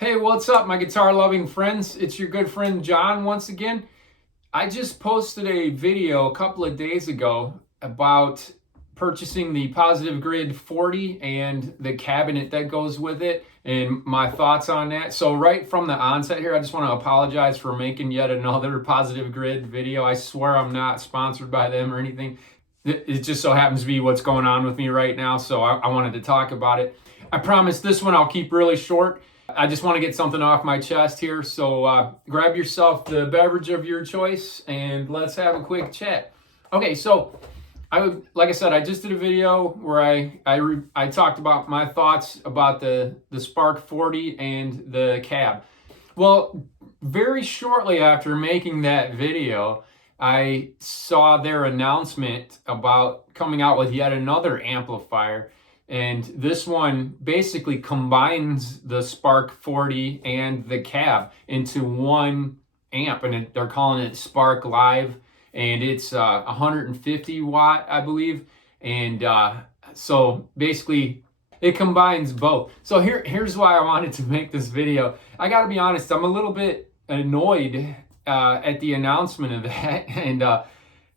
Hey, what's up, my guitar loving friends? It's your good friend John once again. I just posted a video a couple of days ago about purchasing the Positive Grid 40 and the cabinet that goes with it and my thoughts on that. So right from the onset here, I just want to apologize for making yet another Positive Grid video. I swear I'm not sponsored by them or anything. It just so happens to be what's going on with me right now, so I wanted to talk about it. I promise this one I'll keep really short. I just want to get something off my chest here, so grab yourself the beverage of your choice and let's have a quick chat. Okay, so like I said, I just did a video where I talked about my thoughts about the Spark 40 and the cab. Well, very shortly after making that video, I saw their announcement about coming out with yet another amplifier. And this one basically combines the Spark 40 and the cab into one amp, and they're calling it Spark Live, and it's 150 watt, I believe. And so basically it combines both. So here's why I wanted to make this video. I gotta be honest, I'm a little bit annoyed at the announcement of that. And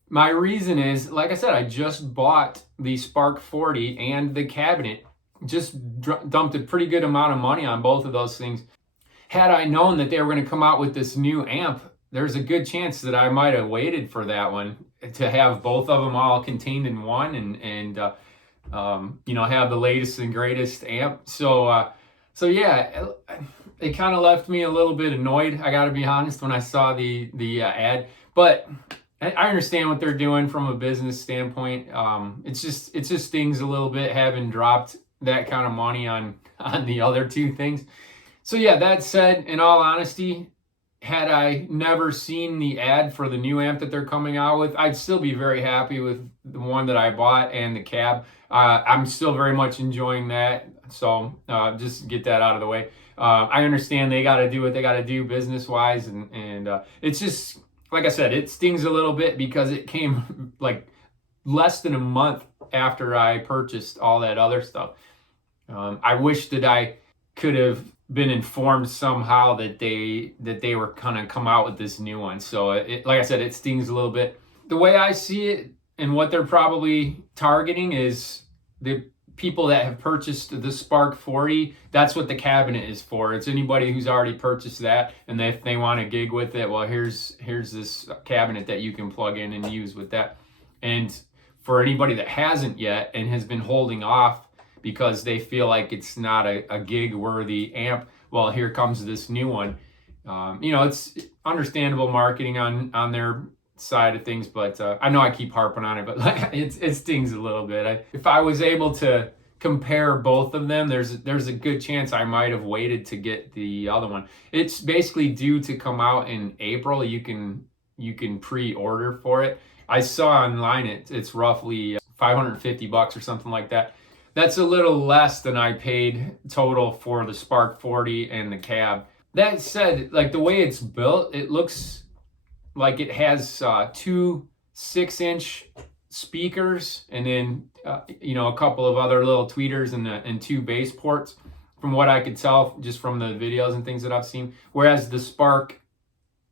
my reason is, like I said, I just bought the Spark 40 and the cabinet, just dumped a pretty good amount of money on both of those things. Had I known that they were going to come out with this new amp, there's a good chance that I might have waited for that one to have both of them all contained in one and have the latest and greatest amp. So yeah, it kind of left me a little bit annoyed, I got to be honest, when I saw the ad. But I understand what they're doing from a business standpoint. It just stings a little bit having dropped that kind of money on the other two things. So yeah, that said, in all honesty, had I never seen the ad for the new amp that they're coming out with, I'd still be very happy with the one that I bought and the cab. I'm still very much enjoying that. So just get that out of the way. I understand they got to do what they got to do business wise, and it's just, like I said, it stings a little bit because it came like less than a month after I purchased all that other stuff. I wish that I could have been informed somehow that they were gonna come out with this new one. So like I said, it stings a little bit. The way I see it and what they're probably targeting is the people that have purchased the Spark 40. That's what the cabinet is for. It's anybody who's already purchased that, and if they want to gig with it, well, here's this cabinet that you can plug in and use with that. And for anybody that hasn't yet and has been holding off because they feel like it's not a gig worthy amp, well, here comes this new one. It's understandable marketing on their side of things, but I know I keep harping on it, but it stings a little bit. If I was able to compare both of them, there's a good chance I might have waited to get the other one. It's basically due to come out in April. You can pre-order for it. I saw online it's roughly $550 or something like that. That's a little less than I paid total for the Spark 40 and the cab. That said, like the way it's built, it looks like it has two 6-inch speakers and then a couple of other little tweeters and two bass ports, from what I could tell just from the videos and things that I've seen. Whereas the Spark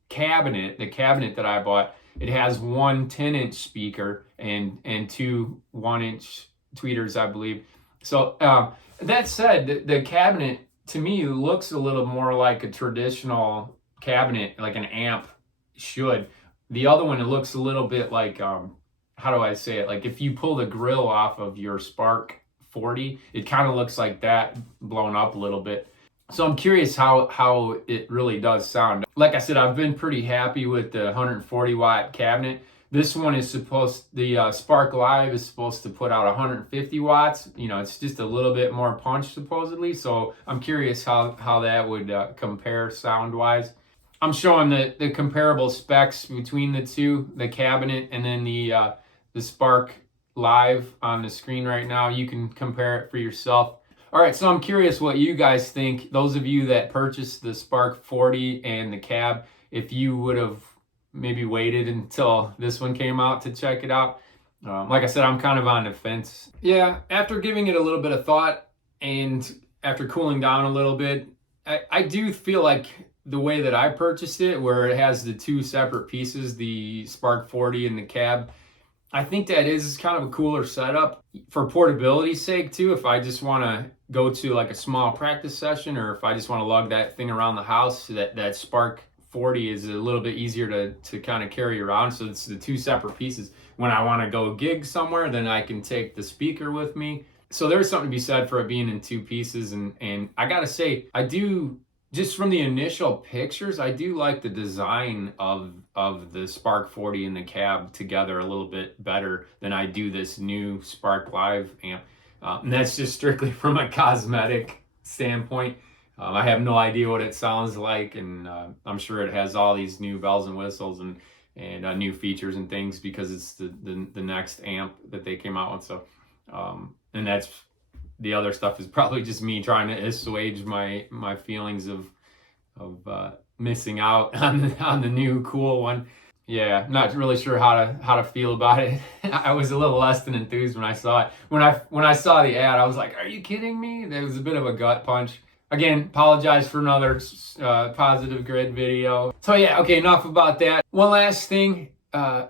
cabinet, the cabinet that I bought, it has one 10-inch speaker and two 1-inch tweeters, I believe. So that said, the cabinet to me looks a little more like a traditional cabinet, like an amp should. The other one, it looks a little bit like how do I say it? Like if you pull the grill off of your Spark 40, it kind of looks like that blown up a little bit. So I'm curious how it really does sound. Like I said, I've been pretty happy with the 140 watt cabinet. This one is the Spark Live is supposed to put out 150 watts. It's just a little bit more punch supposedly. So I'm curious how that would compare sound wise. I'm showing the comparable specs between the two, the cabinet and then the Spark Live on the screen right now. You can compare it for yourself. All right, so I'm curious what you guys think. Those of you that purchased the Spark 40 and the cab, if you would have maybe waited until this one came out to check it out. Like I said, I'm kind of on the fence. Yeah, after giving it a little bit of thought and after cooling down a little bit, I do feel like the way that I purchased it, where it has the two separate pieces, the Spark 40 and the cab, I think that is kind of a cooler setup for portability's sake too. If I just want to go to like a small practice session, or if I just want to lug that thing around the house, that Spark 40 is a little bit easier to kind of carry around. So it's the two separate pieces. When I want to go gig somewhere, then I can take the speaker with me. So there's something to be said for it being in two pieces. And I gotta say, I do, just from the initial pictures, I do like the design of the Spark 40 and the cab together a little bit better than I do this new Spark Live amp. And that's just strictly from a cosmetic standpoint. I have no idea what it sounds like, and I'm sure it has all these new bells and whistles and new features and things because it's the next amp that they came out with. So, and that's the other stuff is probably just me trying to assuage my feelings of missing out on the new cool one. Yeah, not really sure how to feel about it. I was a little less than enthused when I saw it. When I saw the ad, I was like, "Are you kidding me?" There was a bit of a gut punch. Again, apologize for another positive grid video. So yeah, okay, enough about that. One last thing, a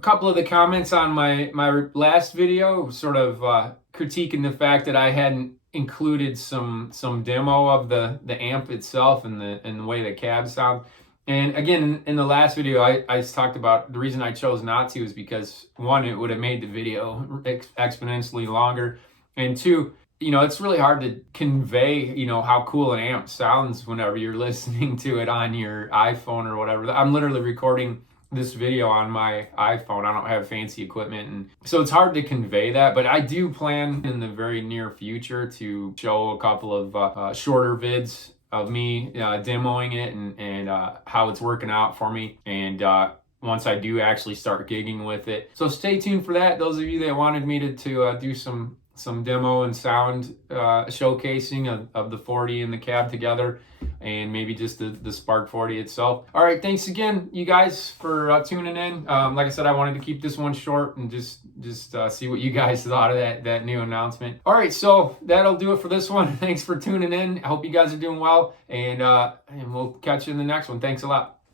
couple of the comments on my last video sort of critiquing the fact that I hadn't included some demo of the amp itself and the way the cab sounds. And again, in the last video, I talked about the reason I chose not to is because, one, it would have made the video exponentially longer, and two, it's really hard to convey, how cool an amp sounds whenever you're listening to it on your iPhone or whatever. I'm literally recording this video on my iPhone. I don't have fancy equipment, and so it's hard to convey that, but I do plan in the very near future to show a couple of shorter vids of me demoing it and how it's working out for me, and once I do actually start gigging with it. So stay tuned for that. Those of you that wanted me to do some demo and sound showcasing of the 40 and the cab together, and maybe just the Spark 40 itself. All right, thanks again, you guys, for tuning in. Like I said, I wanted to keep this one short and just see what you guys thought of that new announcement. All right, so that'll do it for this one. Thanks for tuning in. I hope you guys are doing well, and we'll catch you in the next one. Thanks a lot.